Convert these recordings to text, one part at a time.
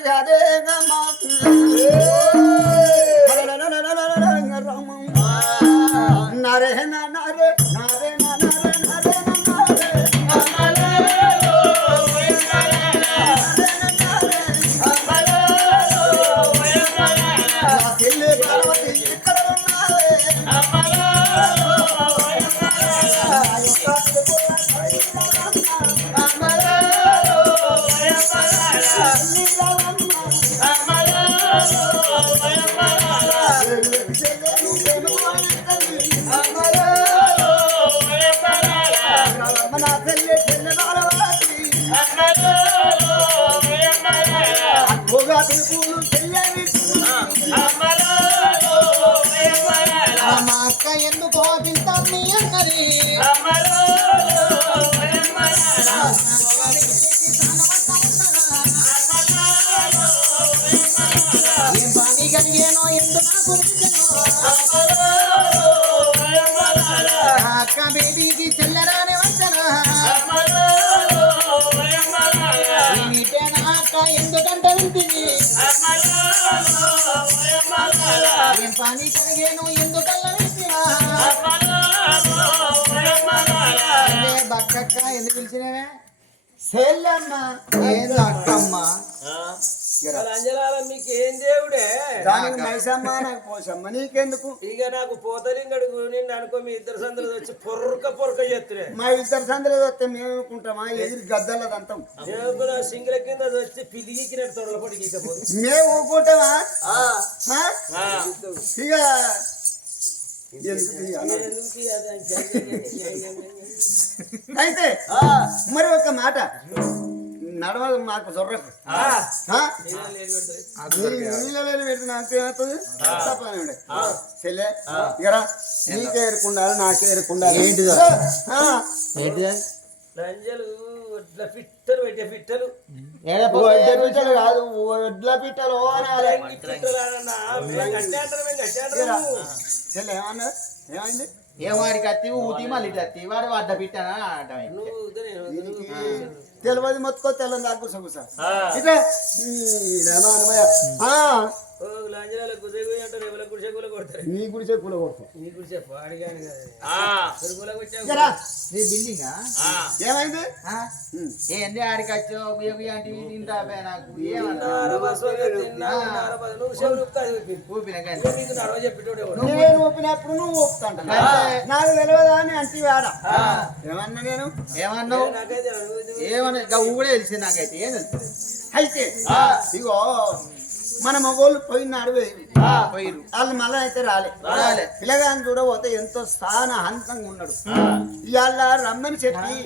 అది అదే నరే నరే నరే నరే నరే మా అక్క ఎందుకో తింటాన్ని అన్నది ఏం పని కలిగేనో ఎందు నాకు అక్క బేబీకి చెల్లరాని వచ్చనా అక్క ఎందుకంటే వింటివి ఏం పని కలిగేను ఎందుకల్లా వింటివా బక్కక్క ఎందుకు పిలిచినవే చెల్లెమ్మ ఏంది అక్కమ్మ అంజలాల మీకు ఏం దేవుడే దానికి మైసమ్మ నాకు పోసమ్మ నీకెందుకు ఇక నాకు పోతలింగడు నిన్ను అనుకో మీ ఇద్దరు సందులు వచ్చి పొర్క చేస్తురే మా ఇద్దరు సందులో వస్తే మేము అనుకుంటామా ఎదురు గద్దలదంతాం సింగిల కింద వచ్చి పిదిగినట్టు తొడలపడి గీకపోదు మేము ఊరుకుంటామా ఇక అయితే మరి ఒక మాట నడవదు మాకు జొర్రకు నీళ్ళలో పెడుతున్నా అంతేమవుతుంది తప్పనే చెల్లె ఇకరా నీకే ఎరుకుండాలి నాకే ఎరుకుండాలి ఏంటిదో లంజలు ఇట్లా పిట్టలు పెట్టే పిట్టలు పిట్టలు కాదు ఎడ్ల పిట్టలు చెల్లె ఏమన్నా ఏమైంది ఏవాడికి అత్తి ఊతి మళ్ళీ అత్తి వాడు వడ్డ పిట్టానా తెలియదు మొత్తుకో తెల్లని దాకా గుసగుసా ఇట్లా నీ గుడిసే కూల కొడతాం బిల్డింగా ఏమైంది ఏంది ఆడికి వచ్చో అంటే తింటా నాకు నేను ఊపినప్పుడు నువ్వు ఊపుతాంట నాకు తెలియదా అని అంటే ఆడ ఏమన్నా నేను ఏమన్నావు ఏమన్నా ఊడే తెలిసింది నాకైతే ఏం తెలుస్తుంది అయితే ఇగో మన మగోళ్ళు పోయినాడు పోయిరు వాళ్ళు మళ్ళీ అయితే రాలే పిల్లగాని చూడబోతే ఎంతో స్థాన హంతంగా ఉన్నాడు ఇవాళ రమ్మని చెప్పి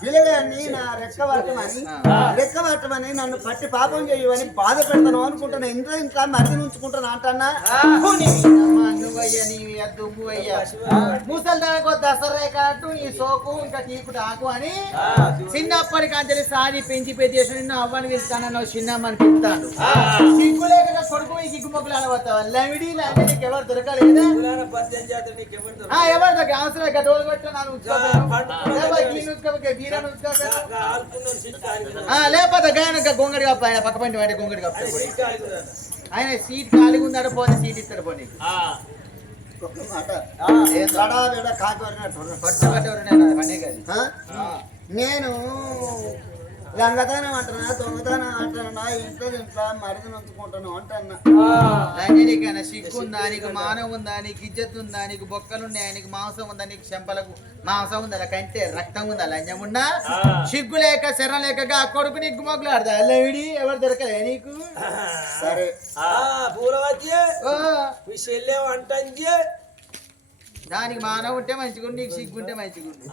పిల్లగాన్ని నా రెక్కబట్టమని నన్ను పట్టి పాపం చేయమని బాధ పెడతాను అనుకుంటాను ఇంట్లో మరిది ఉంచుకుంటాను అంటన్నా నువ్వయ్యా నీ దువ్వయ్యా ముసల్దానికి దసరా కట్టు నీ సోకు ఇంకా తీకుట ఆకు అని చిన్నప్పటికి అంజలి సాది పెంచి పెద్ద నిన్ను అవ్వని పిలుస్తాను చిన్నమ్మని పిలుస్తాను సిగ్గులేక కొడుకు గిగ్గుమొక్కలు అనబోతావా లమిడి నీకు ఎవరు దొరకలేదు ఎవరు దొరక అవసరం గడవలు కొట్టిన నన్ను లేకపోతే గాయన గొంగడి కప్ప ఆయన పక్క పంటి వాడి గొంగడి కప్ప ఆయన సీట్ ఖాళీగా ఉందాడు పోతే సీట్ ఇస్తాడు పోనీ నేను లంగతనం అంటున్నా దొంగతనం అంటున్నా ఇంట్లో మరిది నంచుకుంటాను అంటున్నా సిగ్గు ఉందా నీకు మానవ ఉందా నీకు ఇజ్జత్ ఉందా నీకు బొక్కలు ఉన్నాయా నీకు మాంసం ఉందా నీకు చెంపలకు మాంసం ఉందా కంటే రక్తం ఉందా లంజం ఉందా సిగ్గు లేక శరం లేక కొడుకు నీకు మొగ్గులు ఆడదా లవిడి ఎవరు దొరకలే నీకు సరే దానికి మానవ ఉంటే మంచిగుండు నీకు సిగ్గుంటే మంచిగుండు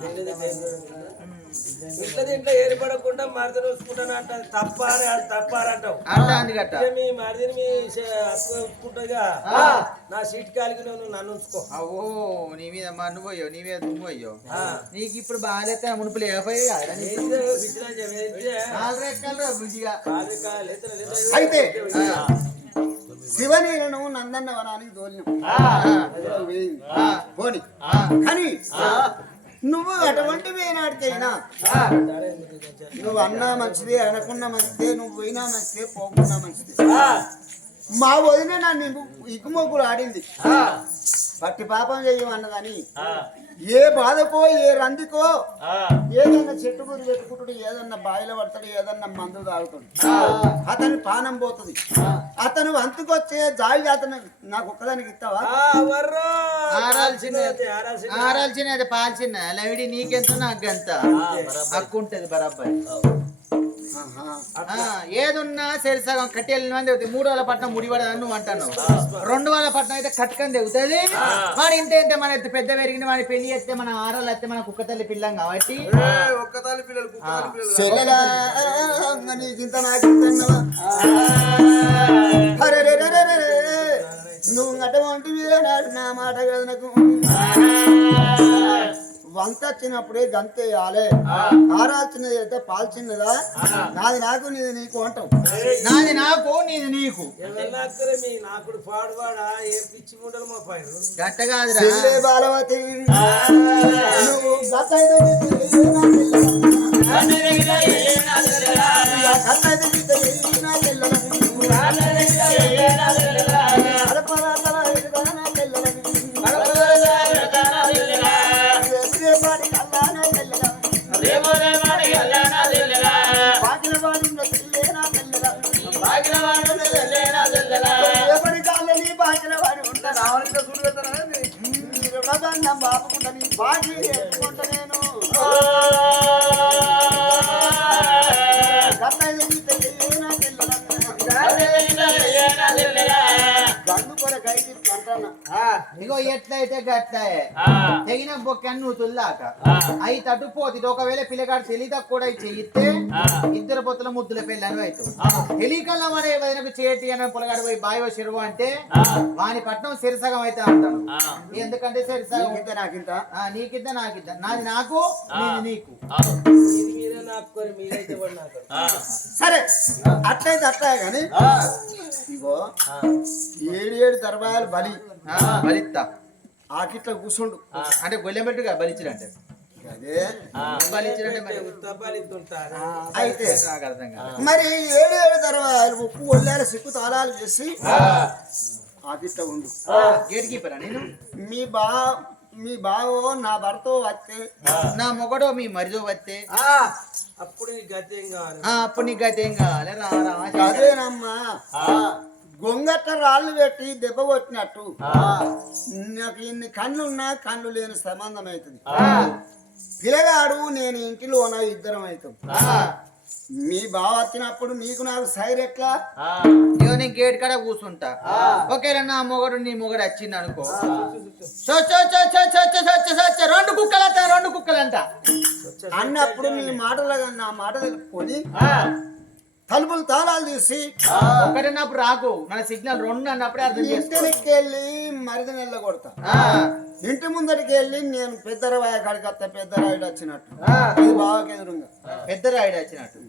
ఇట్లా దీంట్లో ఏర్పడకుండా మరిది చూసుకుంటాను అంటారు తప్ప అని అంటావు మీ మరిదిని మీ ఒప్పుకుంటాగా నా సీట్ కాలికి నువ్వు నన్ను ఉంచుకో అవో నీ మీద మన్ను పోయో నీ మీద దుమ్ము అయ్యో నీకు ఇప్పుడు బాగాలేతే మునుపు లేకపోయి అయితే శివనీలను నందన్న వనానికి తోలిన పోని కానీ నువ్వు అటువంటి వేనాడికైనా నువ్వు అన్నా మంచిదే అనకున్నా మంచిదే నువ్వు పోయినా మంచిదే పోకున్నా మంచిదే మా వదిన నన్ను ఇకుమొగ్గులు ఆడింది పట్టి పాపం చెయ్యమన్నదని ఏ బాధకో ఏ రందికో ఏదన్నా చెట్టు గురి పెట్టుకుంటాడు ఏదన్నా బాయిలో పడతాడు ఏదన్నా మందు తాగుతాడు అతని పానం పోతుంది అతను అంతుకొచ్చే జాయి అతను నాకు ఒక్కదానికి ఇస్తావా ఆరాల్సిన పాల్చిన లవిడి నీకెంత నాకెంత హక్కు ఉంటది బరాబర్ ఏదున్నా సరి సగం కట్టి వెళ్ళిన మూడు వేల పట్నం ముడిపడదని నువ్వు అంటాను 2,000 పట్నం అయితే కట్టుకొని తెగుతుంది మన ఇంత ఇంత మన పెద్ద పెరిగిన మన పెళ్లి చేస్తే మన ఆరాలు వస్తే మన కుక్క తల్లి పిల్లం కాబట్టి నువ్వు అటువంటి నా మాట కదా నాకు వంత వచ్చినప్పుడే గంతే వేయాలి ఆరాల్చినది అయితే పాల్చిన్నదా నాది నాకు నీది నీకు అంటావు నాది నాకు నీది నీకు గట్టగా బాలవతి బాపుకుంటా నీ బాగా ఎత్తుకుంటా నేను ఇగో ఎట్లయితే గట్లయే తెగిన బొక్కని నువ్వు తుల్లాక అయి తట్టుపోతుంది ఒకవేళ పిల్లగాడు తెలియదా కూడా చేయిస్తే ఇద్దరు పొత్తుల ముద్దుల పెళ్ళని అవుతావు తెలియకల్లా వాడు ఏదైనా చేతి అని పొలగాడు పోయి బాయో చెరువు అంటే వాని పట్నం సిరసగం అయితే అంటాను ఎందుకంటే సిరసగం నాకింత నీకిద్ద నాకిద్ద నాది నాకు నీది నీకు సరే అట్లయితే అట్లా కానీ ఇగో 7 దర్బాయాలు బలి బలిత్తా ఆకిట్లా కూర్చుండు అంటే గొల్లెమెట్టుగా బలిచ్చిరంటే అదే అయితే మరి 7 దర్బాయాలు ఉప్పు ఒళ్ళాల సిక్కు తాళాలు చేసి ఆకిట్లా ఉండు గేట్ కీపరా నేను మీ బావో నా భర్తో వస్తే నా మొగడో మీ మరిదో వస్తే అప్పుడు నీ గతి ఏం కావాలి అప్పుడు నీ గతి ఏం కావాలి అదేనమ్మా గొంగట్ట రాళ్ళు పెట్టి దెబ్బ కొట్టినట్టు నాకు ఇన్ని కళ్ళున్నా కళ్ళు లేని సంబంధం అవుతుంది పిల్లగాడు నేను ఇంటిలోన ఇద్దరం అవుతాం మీ బావ వచ్చినప్పుడు నీకు నాకు సైర్ ఎట్లా నేను గేట్ కాడ కూర్చుంటా ఓకేనా నా మొగడు నీ మొగడు వచ్చింది అనుకో 2 కుక్కలంట అన్నప్పుడు నీ మాటలు నా మాట తెలుపుకొని తలుపులు తాళాలు తీసి ఒకటన్నప్పుడు రాకు మన సిగ్నల్ 2 అన్నప్పుడే అర్థం ఇంటికి వెళ్ళి మరిది నెల కొడతా ఇంటి ముందరికి వెళ్ళి నేను పెద్దరాయ కాడికి వస్తా పెద్దరాయుడు వచ్చినట్టు బావకి ఎదురుగా పెద్దరాయుడు వచ్చినట్టు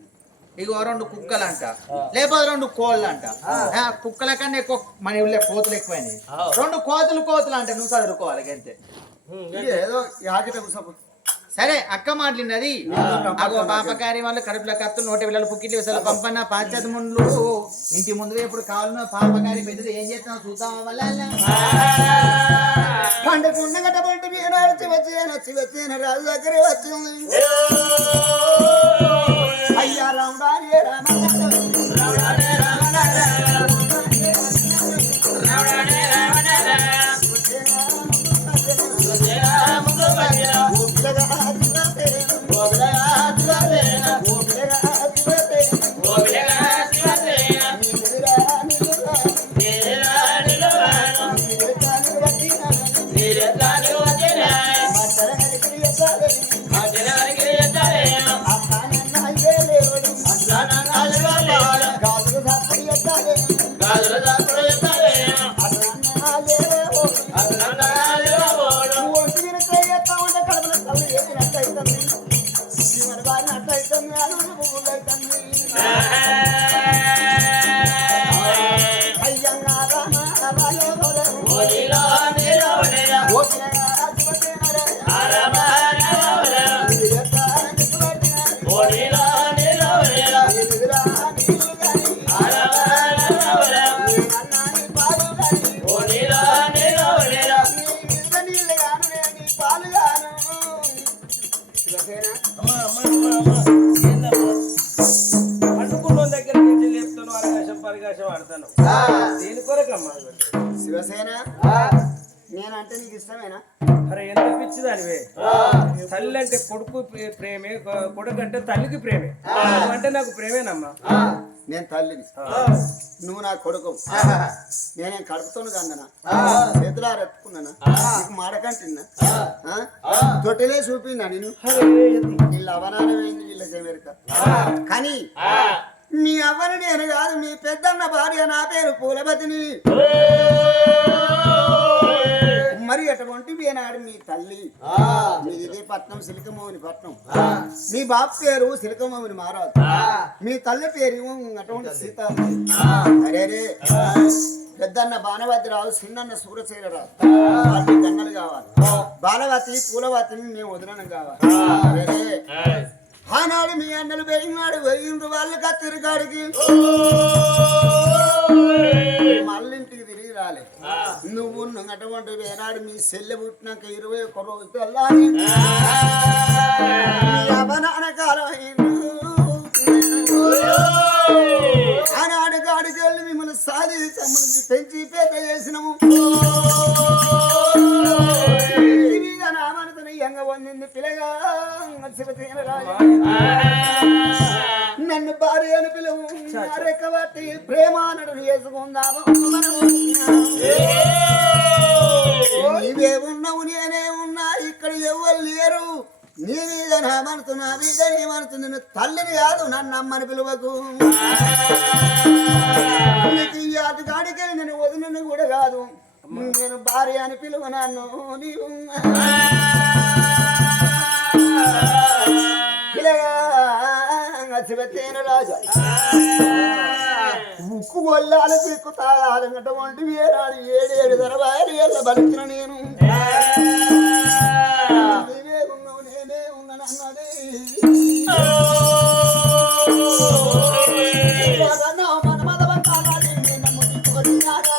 ఇగో 2 కుక్కలంట లేకపోతే 2 కోళ్ళు అంట కుక్కల కన్నా ఎక్కువ మన ఊళ్ళో కోతులు ఎక్కువైనాయి 2 కోతులు అంటే నువ్వు చదువుకోవాలి అంతే ఏదో యాగిట కూసపు సరే అక్క మాట్లాడినది అగో పాపకారి వాళ్ళు కడుపుల కత్తులు 100 పిల్లలు పుక్కిట్లు వేసారు పంపన్న పాశ్చాత్య ముందు ఇంటి ముందు ఎప్పుడు కావాలన్నా పాపకారి పెద్దది ఏం చేస్తున్నావు చూద్దామా వల్ల పండుకున్న గట్టబట్టి మీద వచ్చి వచ్చిన రాజు దగ్గర వచ్చింది అయ్యా రాముడాని ఓ చెప్తాను పరికాశం ఆడతాను దేని కొరకమ్మా శివసేన నేనంటే నీకు ఇష్టమేనా? అరే ఎంత పిచ్చిది అనివే తల్లి అంటే కొడుకు ప్రేమే కొడుకు అంటే తల్లికి ప్రేమే అంటే నాకు ప్రేమేనమ్మా నేను తల్లిని నువ్వు నా కొడుకు నేనేం కడుపుతాను కన్నా చేతులా రెట్టుకున్నానా నీకు మాడకంటున్నా తొట్టిలే చూపిందా నేను వీళ్ళ అవనాన పోయింది వీళ్ళ చెమెరిక కానీ మీ అవ్వని నేను కాదు మీ పెద్దన్న భార్య నా పేరు పూలవతిని మరి అటువంటి ఏనాడు మీ తల్లి మీది ఇదే పట్నం సిలికమోని పట్నం మీ బాబు పేరు సిలికమోని మహారాజు మీ తల్లి పేరు అటువంటి సీత అరే పెద్దన్న బాణవతిరావు చిన్నన్న సూరశైలరావు వాళ్ళకి గన్నలు కావాలి బాలవతి పూలవతిని మేము వదిలనం కావాలి అరే ఆనాడు మీ అన్నలు పోయినాడు వెయ్యిండు వాళ్ళు కత్తిరికాడికి మళ్ళింటికి తిరిగి రాలే నువ్వు అటువంటి వేనాడు మీ సెల్లె పుట్టినాక 21 రోజు తెల్లాలి అవనానకాలం ఆనాడు కాడికి వెళ్ళి మిమ్మల్ని సాధించి సంబంధించి పెంచి పేద చేసినాము నామనుకుని ఎంగ పొందింది పిల్లగా నన్ను భార్య అని పిలువు రెక్కబట్టి ప్రేమానడు చేసుకుందాము నీవే ఉన్నావు నేనే ఉన్నా ఇక్కడ ఎవరు లేరు నీ మీద నా మనసు నా మీద నీ మనసు నేను తల్లిని కాదు నన్ను అమ్మని పిలువకు నీకు ఈ అటుకాడికి నేను వదిలిని కూడా కాదు నేను భార్య అని పిలువ నన్ను నీవు శివతేన రాజా ఉక్కు గొల్లాలు పిక్కు తాగాలన్నటువంటి వేరాడు 7 దరబాయలు ఎల్ల బలిచిన నేను నీవే ఉన్నావు నేనే ఉన్నానన్నది మన మదవంతాలి నమ్ముది కోరినారా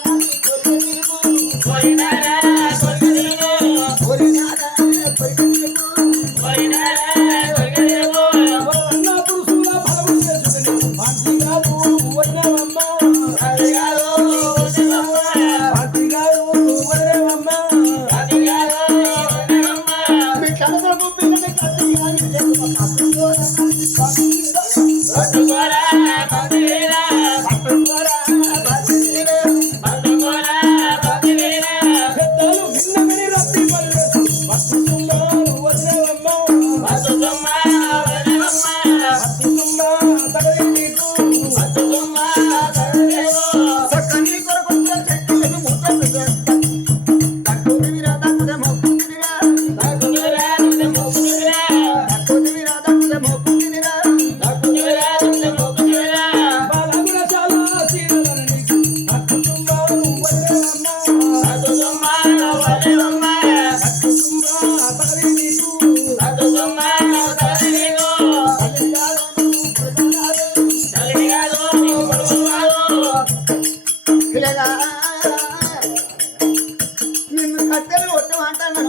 నిన్ను కట్టెలు కొట్టమంటాను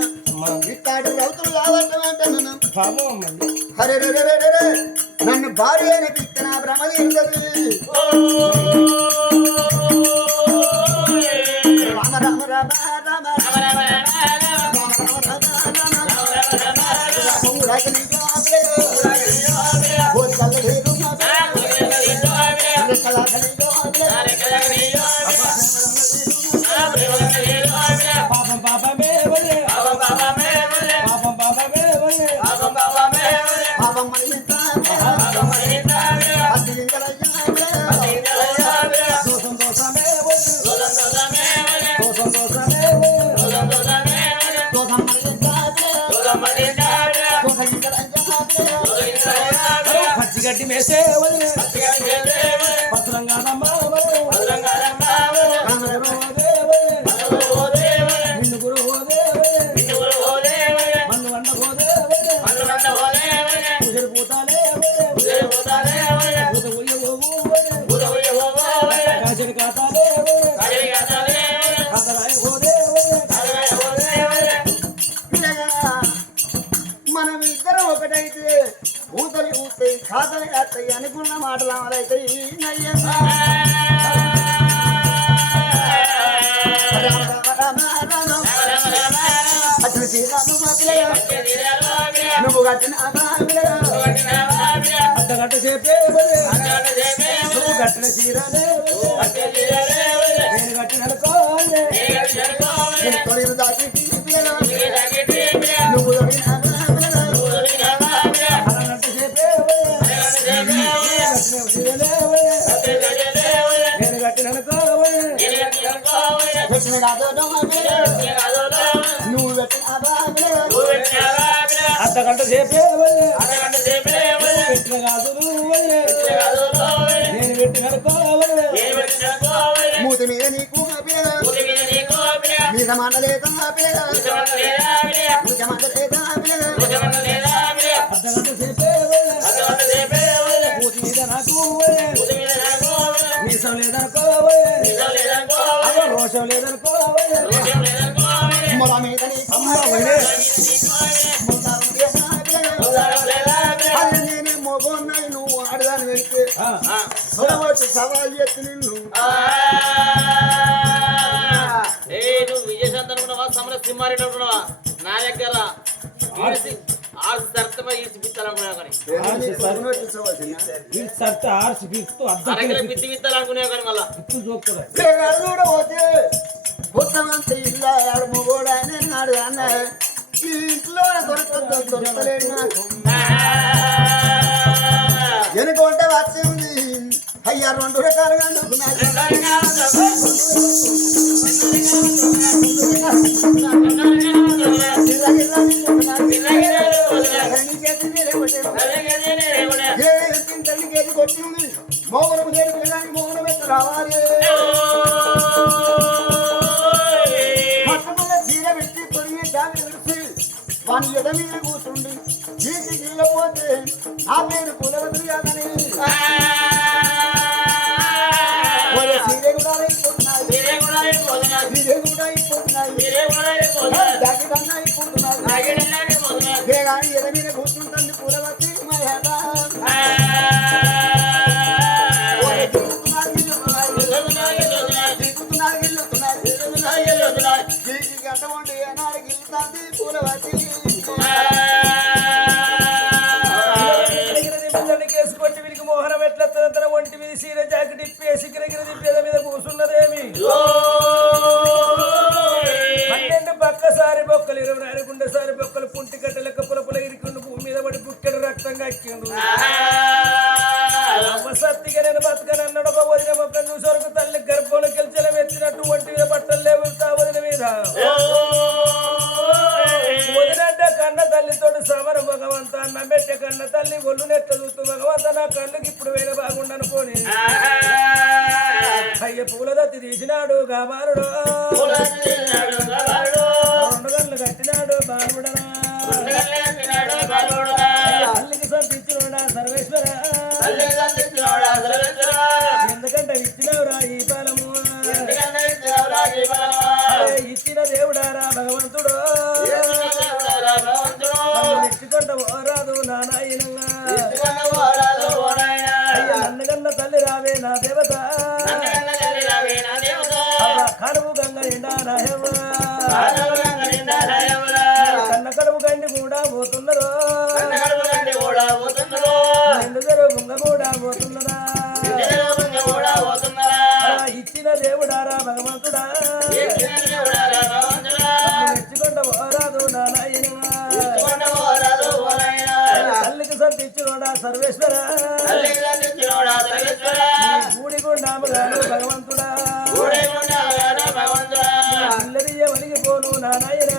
ఇట్టాడు రౌతులు కావట్టమంటాను హరే నన్ను భార్య అని పిచ్చిన భ్రమ రామ రామ రామ రామ గడ్డి మేసే మనం ఇద్దరం ఒకటైతే ఊతలి ఊతాయి సాధన అత్తయ్య అనుకున్న మాటలు అమలైతే నయ్యమ్మ రామ రామ రామ అటు శ్రీరాము మా పిల్లగా నువ్వు కట్టిన అర్ధగంట సేపే నువ్వు కట్టిన చీరలే నేను కట్టిన తొడిలు దాటి పిల్లగా నువ్వు అరగంట సేపే నేను కట్టిన నువ్వు పెట్టిన అర్ధగంట సేపే పెట్టిన కాదు నేను పెట్టిన మూతి మీద నీకు మీద మండలేదా పిల్లగా మీద మండలేదా పిల్లగా అర్ధగంట సేపే మూతి మీద నాకు నీసం లేదనుకో రోషం లేదనుకో మొల మీద నేనే మొగొన్నాయి నువ్వు ఆడదాన్ని వెళ్తే చూడవచ్చు సవాల్ ఎత్తి నిన్ను నువ్వు విజయశాంతి అనుకున్నావా సమర సింహారెడ్డి అనుకున్నావా నా దగ్గర ఆరు సర్తమై పిత్తాలనుకున్నావు కానీ అరగల పిత్తి విత్తాలనుకున్నావు కానీ మళ్ళా కూడా పోతే మొత్తమంతా ఇల్లు ఆడు మొగోడు ఆయన నాడు అన్న ఈ ఇంట్లో దొరకలేడు నాకు వెనుక ఉంటే వచ్చి ఉంది అయ్యా 2 రకాలుగా తల్లికేది కొట్టింది మోగనకు చేరి పిల్లడానికి మోగన పెట్టి రావాలి పట్టుకున్న చీర పెట్టి తొడిగి దాన్ని విడిచి వాని ఎద మీద కూర్చుండి చీకి గీలపోతే నా పేరు కులవద్దు కాదని సీరే కూడా అయిపోతున్నాయి జాకెట్ అయిపోతున్నాయి కానీ ఎద మీద కూర్చుంటుంది కులవతి గట్టమండి ఏనాడు గిల్లుతుంది పూలవతి కేసుకొట్టి వీరికి మోహనం ఎట్లా తన ఒంటి మీద సీర జాకెట్ ఇప్పేసి గిరగిర తిప్పేద మీద కూర్చున్నదేమి 12 పక్కసారి బొక్కలు 24 గుండెసారి బొక్కలు పుంటి కట్ట లెక్క పులపుల ఇరికుండు భూమి మీద పడి బుక్కెడు రక్తంగా ఎక్కిండు సత్తిగా నేను బతకనన్నాడు ఒక వదిన మొక్కను చూసే వరకు తల్లి గర్భంలో గెలిచెలం ఎత్తినట్టు ఒంటి మీద బట్టలు లేవు వదిన మీద వదినంటే కన్న తల్లితోటి సమర భగవంత నమ్మెట్టే కన్న తల్లి ఒళ్ళు నెట్ల చూస్తూ భగవంత నా కళ్ళకి ఇప్పుడు వేరే బాగుండనుకోని అయ్య పూల దత్తి తీసినాడు గాబారుడు 2 గంటలు కట్టినాడు బాలుడనా తల్లికి సంతించినోడా సర్వేశ్వర ఎందుకంటే ఇచ్చినవురా ఈ ఫలము ఇచ్చిన దేవుడారా భగవంతుడు నెట్టుకుంట ఓరాదు నానాయనంగా నన్నగన్న తల్లి రావే నా దేవత కడుపు గంగ నిండా నాయవ కన్న కడుపు గండి కూడా పోతున్నారు నిండుదరు బుంగ కూడా పోతున్నదా ఇచ్చిన దేవుడారా భగవంతుడా మెచ్చుకుంట పోరాదు నానాయనమా తల్లికి సంతిచ్చినోడా సర్వేశ్వర గూడిగుండాముగాను భగవంతుడా పిల్లరియ వలిగిపోను నానాయన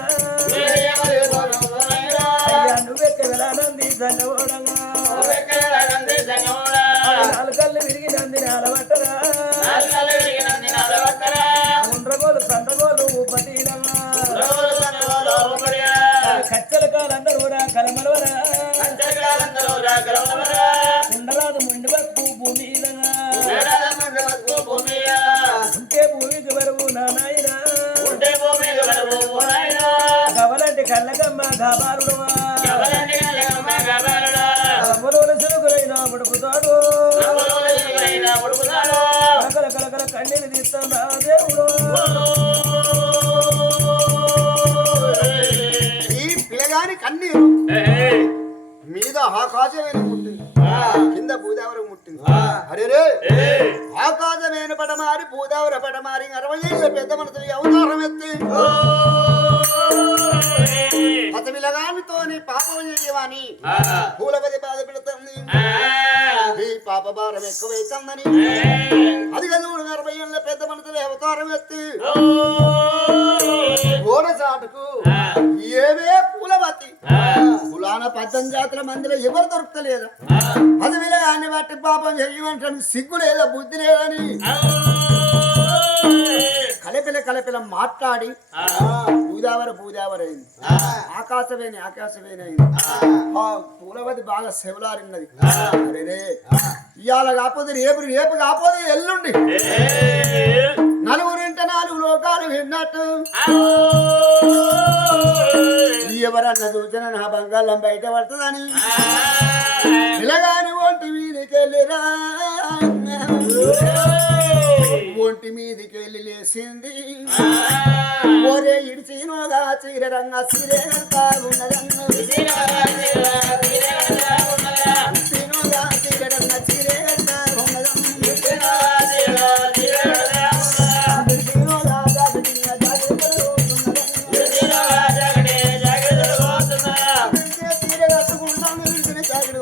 అయ్యా నువ్వెక్క వెలానంది సంగోడంగా 4 కళ్ళు విరిగినంది నాలబట్టరా ఉండ్రగోలు సండ్రగోలు పటీలమ్మా కచ్చల కాలందరూ కలమలవరా ఉండరాదు ముండి బతుకు భూమి ఉంటే భూమికి వరవు నానాయన గవలంటి కళ్ళకమ్మ గాబారుడు చెరుకులైన కన్నీరు తీస్తున్నా దేవుడు. ఈ పిల్లగాని కన్నీరు మీద ఆకాశమైన ముట్టింది, కింద భూదేవరం ముట్టింది. అరే రే ఆకాశమైన పడమారి భూదేవర పడమారి 60 ఏళ్ళ పెద్ద మనసులు అవతారం ఎత్తి పతమిలగానితోని పాపం చేయవాని పూలపతి బాధ పెడుతుంది. ఈ పాప భారం ఎక్కువైతుందని అది కదా 60 ఏళ్ళ పెద్ద మనసులు అవతారం ఎత్తి గోడ చాటుకు ఏవే పూలవతి పులాన 18 జాతుల మందిలో ఎవరు దొరుకుతలేదా? పదవిలగాన్ని బట్టి పాపం చేయమంటాను సిగ్గు లేదా బుద్ధి లేదని కలపిల మాట్లాడి భూదేవరైంది, ఆకాశమేనైంది. పూలవతి బాగా శివలారిన్నది. అరే ఇవాళ కాకపోతే రేపు కాకపోతే ఎల్లుండి నలుగురింట 4 లోకాలు విన్నట్టు ఎవరన్నా చూసిన నా బంగాళం బయట పడుతుందని పిల్లగాని ఒంటి మీదకెళ్ళిరా ఒంటి మీదకెళ్ళి లేచింది. ఒరే ఇడిచినోగా చీర రంగ చీరేగా ఉన్నదన్నోగా చీర రంగ చీరేగా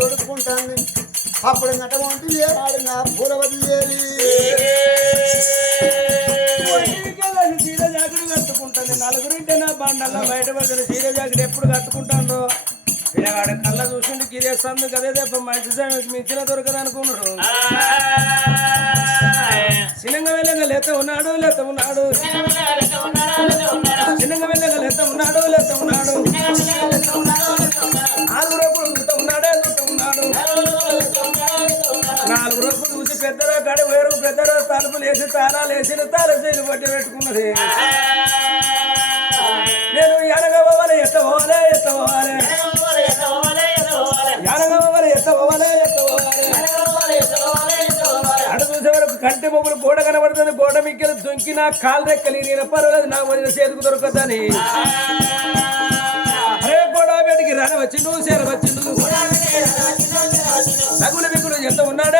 కొడుకుంటాను. అప్పుడు నట వంటి ఏడాడు పూలవతి చీర జాకెట్ కట్టుకుంటాను. నలుగురింటే నా బండల్లో బయటపడిన చీర జాకెట్ ఎప్పుడు కట్టుకుంటాను. పిల్లగాడు కళ్ళ చూసిండు గిరేస్తుంది కదే తప్ప మంచి సమయం మించిన దొరకదు అనుకున్నాడు. చిన్నగా వెళ్ళగా లేత ఉన్నాడు చిన్నగా వెళ్ళగా లేత ఉన్నాడు 4 రోజులు ఉన్నాడు 4 రోజులు చూసి పెద్దరో గడి వేరు పెద్దరో తలుపులు వేసి తాళాలు వేసిన తాళ చేలు పట్టి పెట్టుకున్నది. నేను ఎనగవాలి ఎట్ట పోవాలి అడు చూసే వరకు కంటి మొగ్గులు గోడ కనబడుతుంది. గోడ మిక్కలు దొంకి నా కాలు రెక్కలి నేను పర్వాలేదు నా వదిన చేతుకు దొరకదని అరే గోడ బయటికి రానవచ్చి నువ్వు చేరవచ్చి నువ్వు నగులు మిక్కుడు ఎంత ఉన్నాడు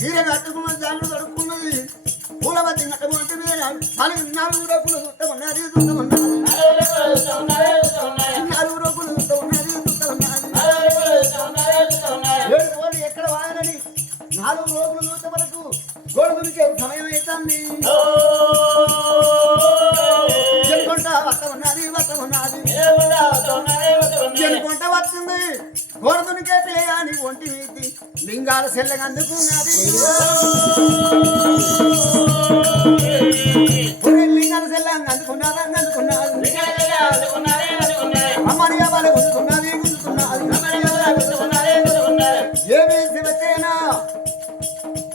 చీర కట్టుకున్న జాగ్రత్త దొరుకుతున్నది. పూలవతి నటువంటి 4 రోజులు ఉన్నది ఎక్కడ వాయనని 4 రోజులు చూసే వరకు గోడ దునికే సమయం అవుతుంది. జనుకుంట వచ్చింది గోడ దునికే పిల్లగాని ఒంటి వీటి లింగాల సెల్లగా అందుకున్నది. లింగాల సెల్లంగా అందుకున్నది అమ్మని వాళ్ళు గుంజుతున్నది ఏమి శివసేనా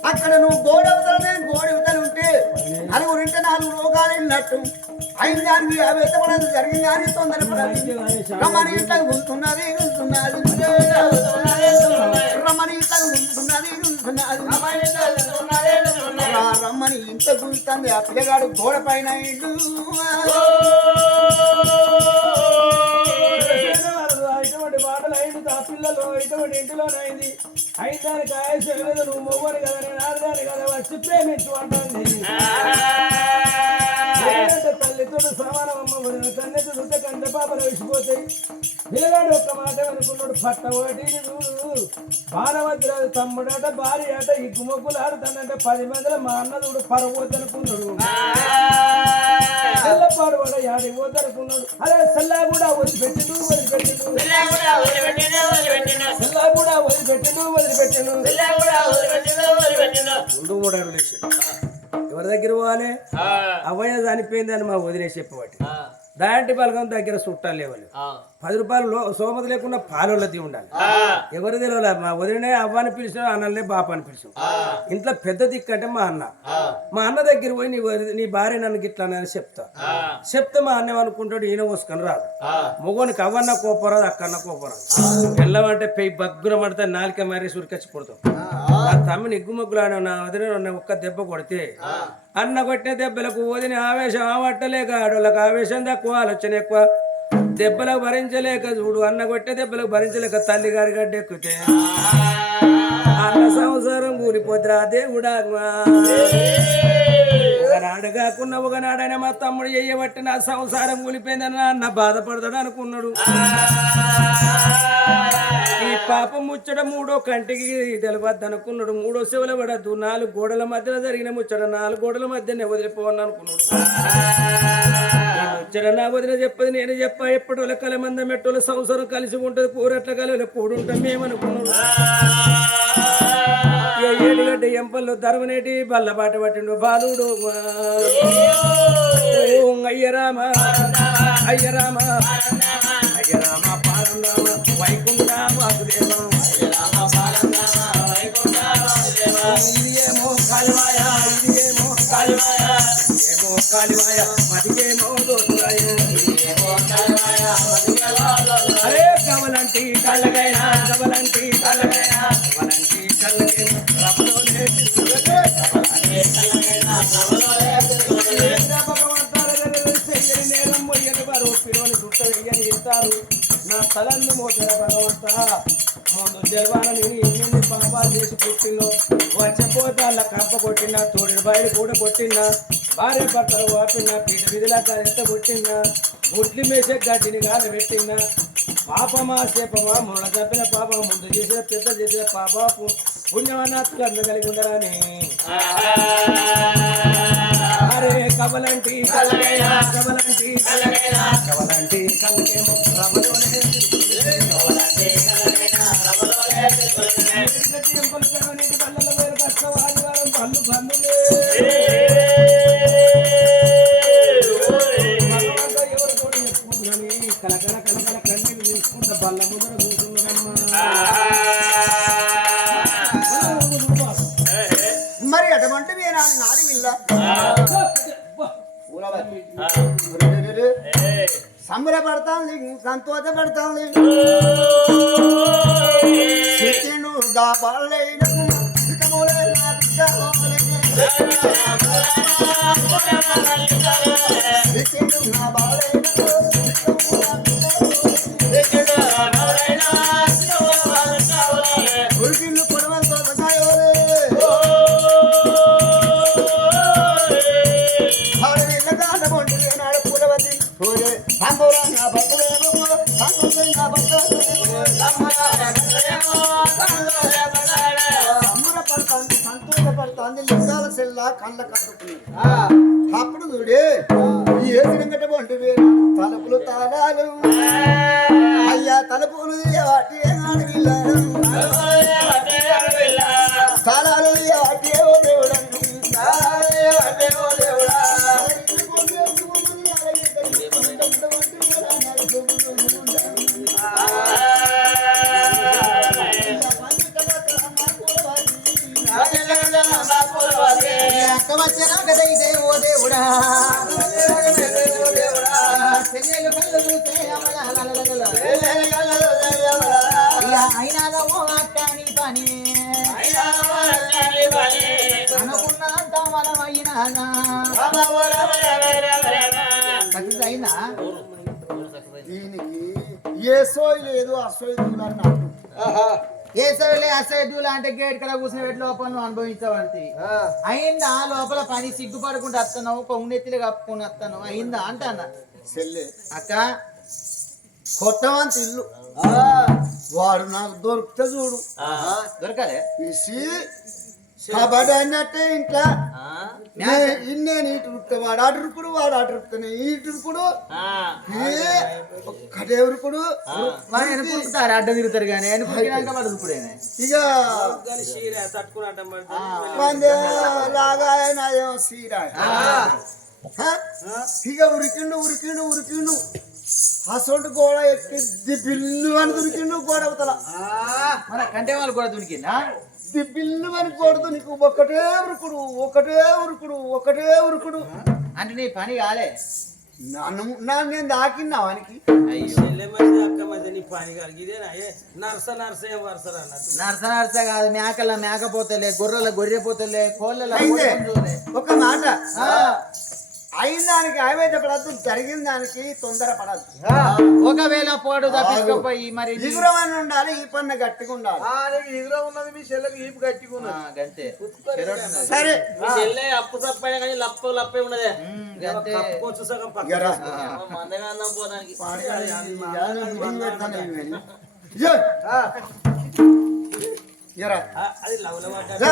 అక్కడ నువ్వు గోడవతలనే గోడవతలు ఉంటే 4 లోకాలు వెళ్ళినట్టు అయిన దానికి అవేతపడదు జరిగింది కానీ తొందరపడదు. రమ్మని ఇంట్లో గుంతున్నది రమ్మని ఇంత గుంతుంది. ఆ పిల్లగాడు గోడ పైన ఇల్లు ఇటువంటి మాటలు అయింది. ఆ పిల్లలు ఇటువంటి ఇంటిలోనైంది అయిన దానికి ఆయుషం లేదు. నువ్వు మొవ్వని కదా నేను ఆడదాని కదా వచ్చి ప్రేమించు అంటుంది. తల్లితో సమానం అమ్మ తల్లితో చూస్తే కంట పాపలు వేసిపోతాయి. పిల్లగాడు ఒక్క మాట అనుకున్నాడు. పట్ట ఒకటి చూడు బాణవద్రాదు తమ్ముడట భార్య అట ఈ గుమ్మకులు ఆడుతానంటే 10 మందిలో మా అన్నదుడు పరవద్దనుకున్నాడు. చెల్లపాడు వాడ యాడికి పోతనుకున్నాడు. అరే సెల్లా కూడా వదిలిపెట్టిండు ఎవరి దగ్గర పోవాలి? అవ్వయ్య చనిపోయిందని మా వదిలేసి చెప్పబట్టి దాంటి బలగం దగ్గర చుట్టాలు లేవాలి 10 రూపాయలు సోమతి లేకుండా పాలొల్లది ఉండాలి. ఎవరు తెలియలే మా వదిలినే అవ్వని పిలిచాను అన్నలే బాప అని పిలిచాం. ఇంట్లో పెద్ద దిక్కు అంటే మా అన్న దగ్గర పోయి నీ భార్య నన్ను గిట్లా అని చెప్తే మా అన్న అనుకుంటాడు ఈయన పోసుకొని రాదు. మొగోనికి అవ్వన్న కోపరాదు అక్కన్న కోపరాదు. వెళ్ళమంటే పెయి బగ్గున పడితే నాలుక మరీ సురికొచ్చి కొడతాం. ఆ తమ్మిని ఎగ్గుమగ్గులాడు నా వదిన ఒక్క దెబ్బ కొడితే అన్న కొట్టిన దెబ్బలకు వదిన ఆవేశం ఆవట్టలేక ఆడోళ్ళకి ఆవేశం తక్కువ ఆలోచన ఎక్కువ. దెబ్బలకు భరించలేక చూడు అన్న కొట్టే దెబ్బలకు భరించలేక తల్లి గారి గడ్డ ఎక్కుతే అన్న సంసారం కూలిపోతురా దేవుడా. ఒకనాడు కాకుండా ఒకనాడైనా మా తమ్ముడు చెయ్యబట్టి నా సంసారం కూలిపోయిందని అన్న బాధపడతాడు అనుకున్నాడు. ఈ పాపం ముచ్చట 3వ కంటికి తెలవద్దు అనుకున్నాడు. 3వ చెవుల పడద్దు. 4 గోడల మధ్యన జరిగిన ముచ్చట 4 గోడల మధ్యనే వదిలిపోవాలని అనుకున్నాడు. ముచ్చట నా వదిన చెప్పదు నేను చెప్పా. ఎప్పటి కల మంద మెట్టోళ్ళ సంవత్సరం కలిసి ఉంటుంది. కూరట్ల కల కూడుంటాం మేమనుకున్నాడు. 7 గడ్డ ఎంపల్లో ధర్మనేటి బల్లబాట పట్టిండు బాలుడు. అయ్యరామ అయ్యరామ అయ్యరామ పారందామ వైకుంఠ వాసుదేవ ఇదేమో కాలిమాయ ఇదేమో కాలిమాయ ఏమో కాలిమాయ మదికేమో దోసురాయ అరే కవలంటి కళ్ళగైనా కవలంటి కళ్ళగైనా కవలంటి కళ్ళగైనా రమలోనే నా తలందు మోసిన భగవంత ముందు జల్వాన నేను ఎన్ని పాపాలు చేసి పుట్టిందో వచ్చపోతే అలా కంప కొట్టినా తోడిని బయట కూడా కొట్టినా భార్య భర్తలు వాపినా పీట విధిలా ఎంత కొట్టినా ముట్లి మేసే గడ్డిని గాన పెట్టినా పాపమా సేపమా మొన్న చంపిన పాపం ముందు చేసిన పెద్ద చేసిన పాప పుణ్యమన్నాత్తులు అంద కలిగి ఉండరాని అరే కవలంటి కలగైనా కవలంటి కలగైనా కవలంటి కలగేమో రమలోనే పల్లెల వేరు కష్ట ఆదివారం పళ్ళు బంధులే ఎవరు కూడా చెప్పుకుంటున్నాను. కలకల కలకల కన్నీళ్ళు తీసుకుంటా బల్ల ముందర కూర్చున్నాడమ్మా. మరి అటువంటి నాడి విల్ల సంబరపడతాంది సంతోషపడతాంది. చికెనుగా బాలైన ఉడికిళ్ళు పొడవంతో నాడు పూలవతి పూరే సంబరంగా భక్తులేమో సంతోషంగా భక్తులు సంబరపడుతుంది సంతోషపడుతుంది. లింగాల సెల్లా కళ్ళ కట్టుకున్నాడు. అప్పుడు చూడే ఈ ఏసిరంగట వంటి తలుపులు తాళాలు అయ్యా తలుపులు వాటి తాళాలు వాటి దేవుడు అయినాదమో అట్టాని పని అనుకున్నంత మనం అయినా అయినా దీనికి ఏ సోయి లేదు అసోయి అన్నట్టు. ఏసవిలే అసైడ్యూలు అంటే గేట్ కడ కూర్చుని లోపల నువ్వు అనుభవించబడి అయిందా లోపల పని సిగ్గుపడకుండా వస్తున్నావు కొంగునెత్తిలు కప్పుకొని వస్తాను అయిందా అంటానా చెల్లె అక్క కొట్టవంత ఇల్లు వాడు నాకు దొరికితే చూడు దొరకలే ఇసి కబడ్డీ అన్నట్టే ఇంట్లో ఇన్నే నీటి రుక్తా వాడు అటు రుకుడు వాడు అటు రుకుతానే ఈటు రుకుడు ఒక్కటే రుకుడు ఎనుకుంటారు అడ్డం తిరుగుతారు కానీ ఎనుకుంటాక వాడు రుకుడేనే ఇక లాగా నాదేమో సీరా ఇక ఉరికిండు అసలు గోడ ఎక్కి బిల్లు అని దొరికిండు గోడ అవతల మన కంటే వాళ్ళు కూడా దునికిందా బిల్లు అని గోడదు నీకు ఒకటే ఉరుకుడు అంటే నీ పని కాలే నేను దాకిన్నా వానికి అక్క మధ్య నీ పని కలిగి ఇదేనా నర్స ఏం వరుసరా అన్నట్టు నరస కాదు మేకల మేకపోతలే గొర్రె పోతలే కోళ్ళ అయితే ఒక మాట అయిన దానికి ఆవేదపడద్దు జరిగిన దానికి తొందర పడద్దు ఒకవేళ పోడు తప్పించుకోపోయి మరి ఎగురమని ఉండాలి ఈ పన్న గట్టిగా ఉండాలి ఎదురు ఉన్నది మీ చెల్లెకి ఈపు గట్టిగా గంతే సరే మీ చెల్లె అప్పు తప్పైనా కానీ లప్పే ఉన్నదే గంతే. కప్పుకోవచ్చు సగం పక్క ఇగరా. మందగా అన్నం పోదానికి ఇగరా. అది లవ్ల రా.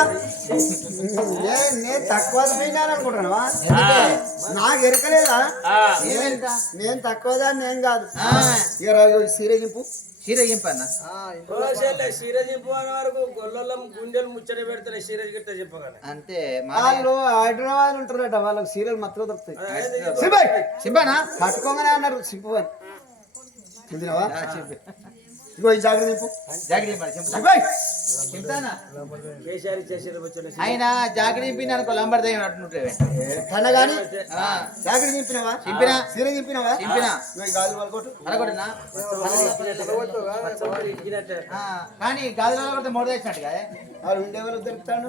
నేను తక్కువ పోయినాను అనుకుంటున్నావా నాకు ఎరకలేదా నేను తక్కువదా నేను కాదు సీరగింపు చీర చింపన్నా సీరజింపు అనే వరకు గొల్లలం గుండెలు ముచ్చట పెడతాయి సీరజ్ గిట్ట చెప్పగానే అంతే వాళ్ళు హైదరాబాద్ ఉంటారట వాళ్ళకి సీరియల్ మాత్రం దొరుకుతాయి చింపనా కట్టుకోగానే అన్నారు సింపు అని చూసినావా ఇగో ఈ జాగ్రత్త దింపు చింపుతానా కేసీఆర్ చేసేది వచ్చే ఆయన జాకెట్ చింపిన అనుకో లంబర్ దయ్యం అట్టుంటాయి కన్నగాని జాగ్రత్త దింపినావా చింపినా సీర దింపినావా చింపినా ఇగో ఈ గాజులు వాళ్ళకొట్టు అనకొట్టినా కానీ గాజులలో కొడితే మూడు తెచ్చినట్టుగా వాళ్ళు ఉండేవాళ్ళు దొరుకుతాడు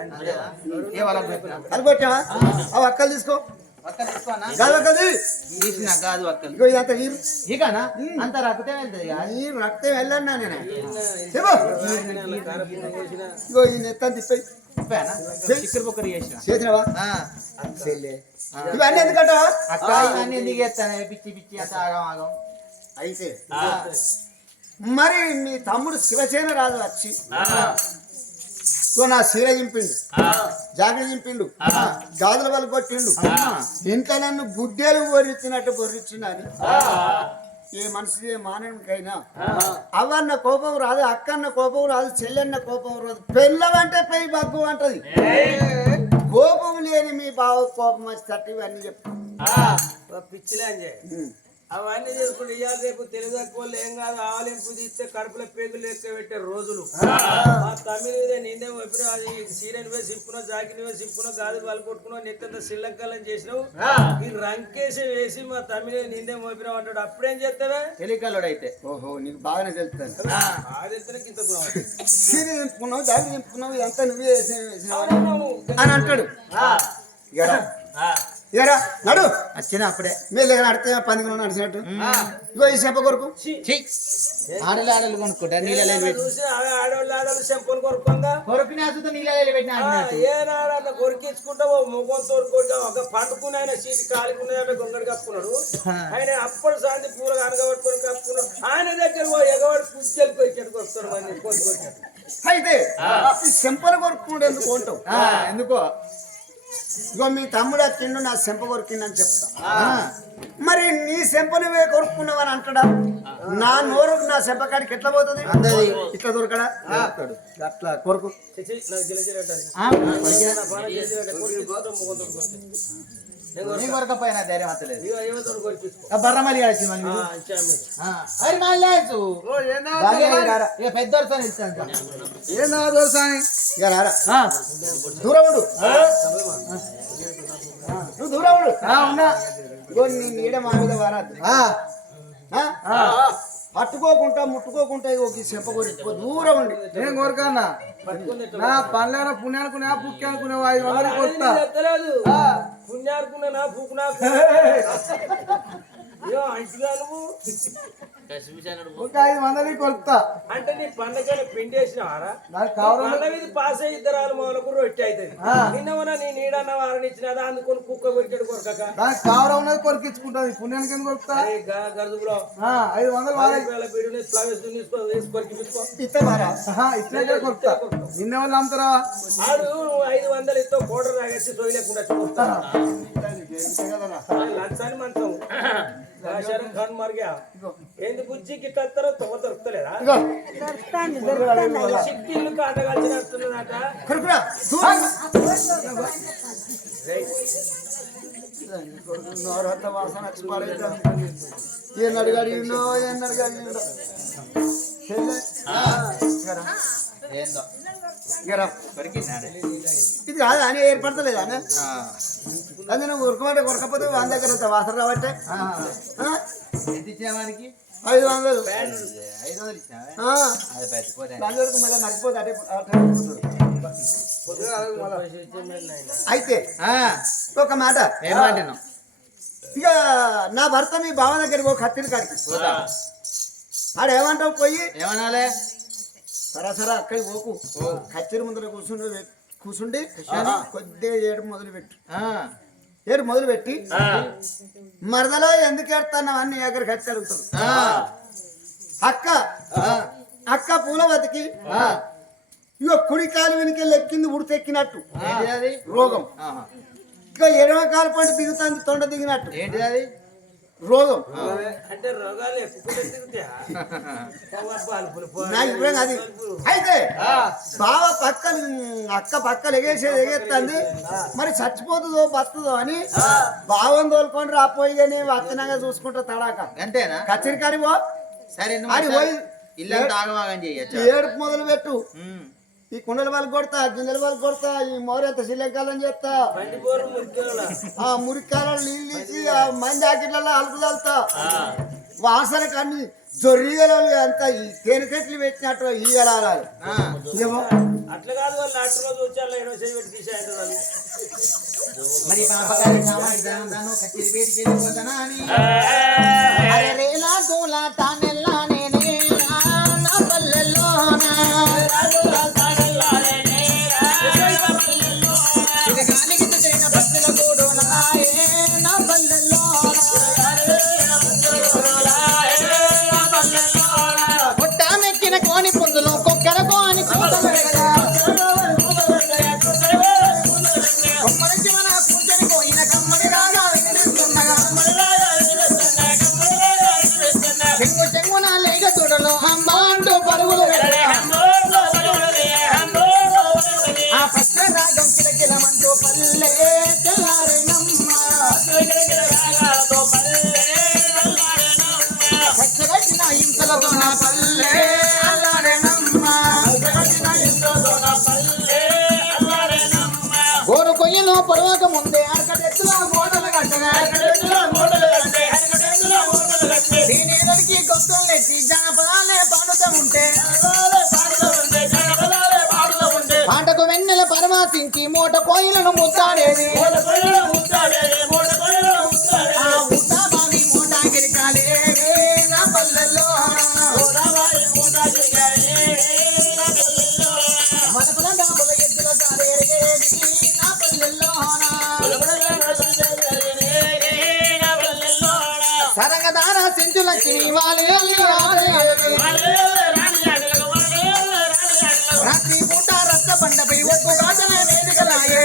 ఏ వాళ్ళకి చెప్పినా అది కొట్టావా అవి అక్కలు తీసుకో పక్కన తీసుకోనా గాజు అక్కది తీసిన గాజు పక్కన ఇగో ఇదంతా వీరు ఇకనా అంత రక్తే వెళ్తుంది నీరు రక్తం వెళ్ళన్నా నేను చెప్పు ఇగో ఈ నెత్తం తిప్పాయి చెప్పానా చిక్కర బొక్కరు చేసిన చేసినావా ఆ, చెల్లె ఇవన్నీ ఎందుకంటావా అక్క ఇవన్నీ ఎందుకు చేస్తాను పిచ్చి అంత ఆగం అయితే మరి మీ తమ్ముడు శివసేన రాజు వచ్చి ఇగో నా సీర చింపిండు జాకెట్ చింపిండు గాజుల వాళ్ళు కొట్టిండు ఇంట్లో నన్ను గుడ్డేలు బొర్రిచ్చినట్టు బొర్రిచ్చిండు అని ఏ మనిషి ఏ మానవునికైనా అవ్వన్న కోపం రాదు అక్కన్న కోపం రాదు చెల్లెన్న కోపం రాదు పెళ్ళమంటే పెయి బగ్గు అంటది కోపం లేని మీ బావ కోపం వచ్చి తట్టి ఇవన్నీ చెప్తాను పిచ్చిలే అంజయ్ అవన్నీ చేసుకుంటే ఇవాళ రేపు తెలుగు వాళ్ళు ఏం కాదు ఆవలింపు తీస్తే కడుపులో పేగులు లెక్క పెట్టే రోజులు మా తమిళ నిన్నే చెప్పినా అది సీరియన్ వేసి సింపునో జాకిని వేసి సింపునో గాజు వాళ్ళు కొట్టుకున్నావు నెత్తంత శ్రీలంకలని చేసినావు ఈ రంకేసి వేసి మా తమిళ నిన్నే మోపినావు అంటాడు అప్పుడేం చేస్తావే తెలికల్లోడు అయితే ఓహో నీకు బాగానే తెలుస్తాను ఆదిత్యకి ఇంత దూరం సీర దింపుకున్నావు జాకెట్ దింపుకున్నావు ఇదంతా నువ్వే వేసినావు అని అంటాడు ఇగరా నడు వచ్చిన అప్పుడే మీరు దగ్గర నడితే పందిగా నడిచినట్టు ఇగో ఈ చెప్ప కొరకు ఆడలు కొనుక్కుంటా నీళ్ళలో పెట్టి చూసి ఆడవాళ్ళు చెంపలు కొరుకోంగా కొరకునే అసలు నీళ్ళలో పెట్టిన ఏనాడు అట్లా కొరికించుకుంటావో ముఖం తోడుకుంటావు ఒక పండుకుని ఆయన సీటు కాలికున్నాడు గొంగడి కప్పుకున్నాడు ఆయన అప్పుడు శాంతి పూలు అనగబట్టుకొని కప్పుకున్నాడు ఆయన దగ్గర ఎగవాడు పుజ్జలు కొరికెట్టు కొడుతాడు మరి కోసి కొరికెట్టు అయితే ఈ చెంపలు కొరుక్కుంటే ఎందుకు కొంటావు ఎందుకో ఇగో మీ తమ్ముడు తిండు నా చెంప కొరికిందని చెప్తా మరి నీ చెంప నువ్వే కొరుక్కున్నావు అని అంటాడా నా నోరుకు నా చెంప కాడికి ఎట్లా పోతుంది ఇట్లా దొరకడా అట్లా కొరకు నాకు జిలజిల నీ కొరకపోయినా ధైర్యం అంతలేదు ఏమో కొరికించుకో బర్రమల్లి కలిసి మళ్ళీ అది మళ్ళీ ఇక పెద్ద ఇస్తాను ఏందా దోసాని ఇక రారా దూరం ఉండు నువ్వు దూరం ఉండు ఉన్నా ఇగో నీ నీడ మా మీద వారాదు పట్టుకోకుండా ముట్టుకోకుండా ఇగో ఈ చెంప కొరికి దూరం ఉండి నేను కోరుకన్నా నా పనులైన పుణ్యానుకున్నా పుక్కి అనుకునే 500 కొత్తా చెప్తలేదు పుణ్యానుకున్నా పూకున్నా అంటుగా నువ్వు ఒక 500 కొలుతా అంటే నీ పండగ పిండేసినవారా నాకు కావాలి పండ్ల మీద పాస్ అయ్యి ఇద్దరు మొదలకు రొట్టె అవుతుంది నిన్నవన నీ నీడన్న వారిని ఇచ్చినదా అందుకొని కుక్క కొరికాడు కొరకక నాకు కావాలి ఉన్నది కొరికించుకుంటుంది పుణ్యానికి ఎందుకు కొరుకుతా గరుదులో 500 వాడే బీడు ఫ్లవర్స్ వేసి కొరికి ఇత్తమారా ఇట్లే కొరుకుతా నిన్న వాళ్ళు అమ్ముతారా ఆడు 500 ఇస్తో కోటర్ తాగేసి సోయి లేకుండా చూస్తా లంచాన్ని మంచం శరం ఖాన్ మరిగా ఏంది బుజ్జి గిట్ల వస్తారో తొమ్మ దొరుకుతలేదా సిక్కిళ్ళు కాటగాల్చినట్టున్నదట కొరుకురా నోరంత వాసన వచ్చి పడేద్దాం. ఎన్నడు గడిగిండో ఎన్నడు గడిగిండో ఏందో ఇది కాదు అని ఏర్పడతలేదు ఆమె అది నువ్వు ఉరకమంటే ఉరకపోతే వాళ్ళ దగ్గర అంత వాసన రాబట్టే ఎంత ఇచ్చిన వానికి 500 500 ఇచ్చినావా అది పెట్టుకోదే దాని వరకు మళ్ళీ మర్చిపోతే అటే అయితే ఒక మాట ఏమంటాను ఇక నా భర్త మీ బావ దగ్గరికి ఒక కత్తిరి కాడికి ఆడ ఏమంటావు పోయి ఏమనాలే సరాసరా అక్కడికి పోకు కత్తిరి ముందర కూర్చుండి కొద్దిగా ఏడు మొదలు పెట్టి మరదలో ఎందుకు ఏడుతున్నావు అన్ని ఎక్కడికి వచ్చి అడుగుతాడు అక్క పూల బతికి ఇక కుడి కాలు వెనుక ఎక్కింది ఉడితెక్కినట్టు అది రోగం ఇక ఎడమ కాలు పంట దిగుతుంది తొండ దిగినట్టు ఏంటిది అది రోగం అంటే రోగాలు ఎక్కువ నాకు ఇప్పుడే అది అయితే బావ అక్క పక్కలు ఎగేస్తుంది మరి చచ్చిపోతుందో బతుందో అని బావని తోలుకొని రాపోయి కానీ అత్తనంగా చూసుకుంటా తడాక అంతేనా కచ్చరికాడి పో సరే అది పోయి ఇల్లంతా ఆగమాగం చెయ్యచ్చు ఏడుపు మొదలు పెట్టు ఈ కుండల వాళ్ళు కొడతా గిన్నెల వాళ్ళు కొడతా ఈ మోరెంత శిల్యకాలం చేస్తా ఆ మురికాలలో నీళ్ళు ఇచ్చి ఆ మంది ఆకిట్లలో అలుపు చల్లుతా వాసన కన్ని జొర్రిగలు అంతా ఈ తేనె చెట్లు పెట్టినట్టు ఈగలాలి ఏమో అట్లా కాదు వాళ్ళు అట్టు రోజు వచ్చి అలా 20 పెట్టి తీసేయాలి మరి పాపగారి సామాను కచ్చిరి పేరు చేసిపోతానా అని అరే రేలా దూలా తానెల్లా నేనే నా పల్లెల్లోనా కోని పుందులు కొక్కర కోని కొమ్మరించి మన కూర్చొని పోయిన కమ్మడి రాగా చెంగు చెంగున లేక చూడలు అమ్మ అంటూ పరుగులు ఆ పచ్చ రాగం కిలకిలమంటూ పల్లె తెల్లారినమ్మ పచ్చగట్టిన హింసలతో నా పల్లె గోరు కొయ్యలో పొడవక ముందే అరకటెత్తుల మూటలు కట్టగా నేనేదడికి గొంతులెత్తి జాపలాలే పాడుతూ ఉంటే పాటకు వెన్నెల పరమాసించి మూట కోయిలను ముద్దాడేది ఆ ఉత్తాబావి మూట గిరికాలే నా పల్లెల్లో మదపుల డాబుల ఎద్దుల తారేది నా పల్లెల్లో సరగదాన సెంచు లక్ష్మి రాత్రి పూట రక్త బండపై ఒక్కు కాటనే వేదికలాయే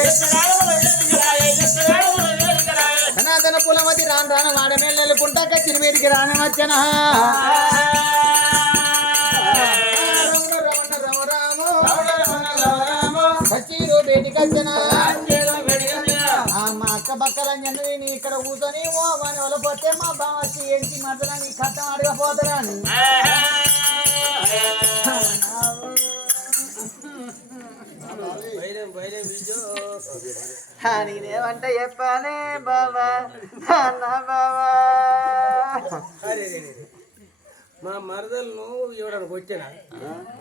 సనాతన పులమతి రాను వాడ మేళ్ళకుంట కచ్చిరి వేదికి రాను నచ్చన కచ్చిరు వేదికచ్చన మా అక్క బక్కలంజన్నది నీ ఇక్కడ కూర్చొని ఓ అని వలపోతే మా బావ వచ్చి ఏంటి మాత్రం నీ కట్టం అడగపోతారా నేనేమంటే చెప్పానే బాబా అన్న బాబా మా మరదలను ఇవ్వడానికి కొట్టినా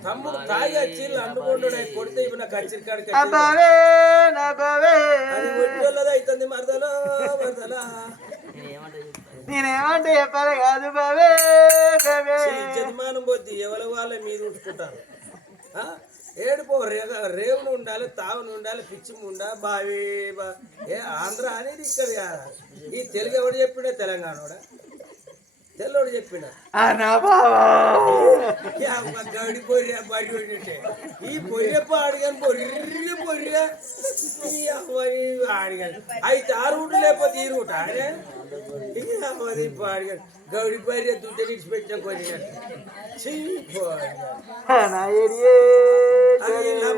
తమ్ముడు తాగి వచ్చి అందుకుంటూ కొడితే ఇప్పుడు నాకు కచ్చిరి కాడికి అది కొట్టి అవుతుంది మరదలో మరదలా నేనేమంటే చెప్పాలి కాదు బాబే జన్మానం పోద్ది ఎవరి వాళ్ళ మీద ఉంటుకుంటారు ఏడుపో రేవును ఉండాలి తావును ఉండాలి పిచ్చి ఉండాలి బావి ఏ ఆంధ్ర అనేది ఇక్కడ కాదా ఈ తెలుగు ఎవడు చెప్పినా తెలంగాణ తెల్లోడు చెప్పిన గడి పొర్రె బడి ఉంటే ఈ పొర్రెప్ప అడిగాను పొర్రె అడిగాను అయితే ఆ రూట్ లేకపోతే ఈ రూట్ ఆడే అడిగాను గౌడి పొర్రె దుడ్డ నిడిచిపెట్టిన కొద్దిగా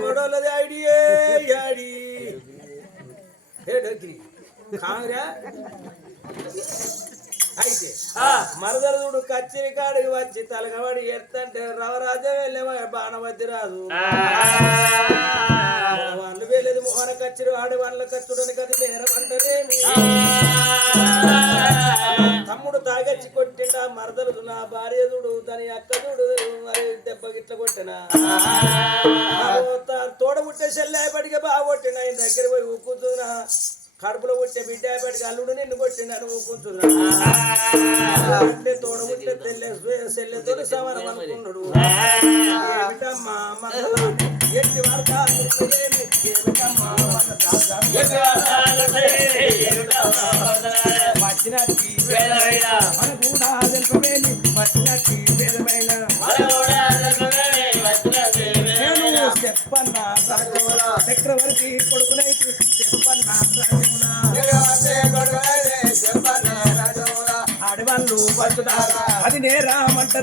మడోళ్ళది ఐడియా ఆడి కాంగ్రా అయితే మరదలు చూడు కచ్చిరి కాడికి వచ్చి తలగబడి ఎత్తంటే రవరాజ వెళ్ళే బాణవద్ది రాదు వాళ్ళు వెళ్ళేది మోహన కచ్చిరి ఆడి వాళ్ళ కచ్చుడని కది నేరమంటేమి తమ్ముడు తాగచ్చి కొట్టిండా మరదలు నా భార్య చూడు దాని అక్క చూడు మరి దెబ్బ గిట్ల కొట్టినా తోడబుట్టే చెల్లాయపడిగా బాగా కొట్టిన ఆయన దగ్గర పోయి ఊకుతున్నా కడుపులో పుట్టే బిడ్డపడికి అల్లుడు నిన్ను కొట్టిండని ఊకుంటున్నా అంటే తోడబుట్టే చెల్లెతో సమానం అనుకున్నాడు ఏమిటమ్మా ఎట్టి వచ్చినట్టి మన కూడా వచ్చినట్టి భేదమైన చెప్పన్నా చక్రవర్తి కొడుకునైతే చెప్పన్నా ఆడవాళ్ళు పట్టుదారా అది నేరామంటారు.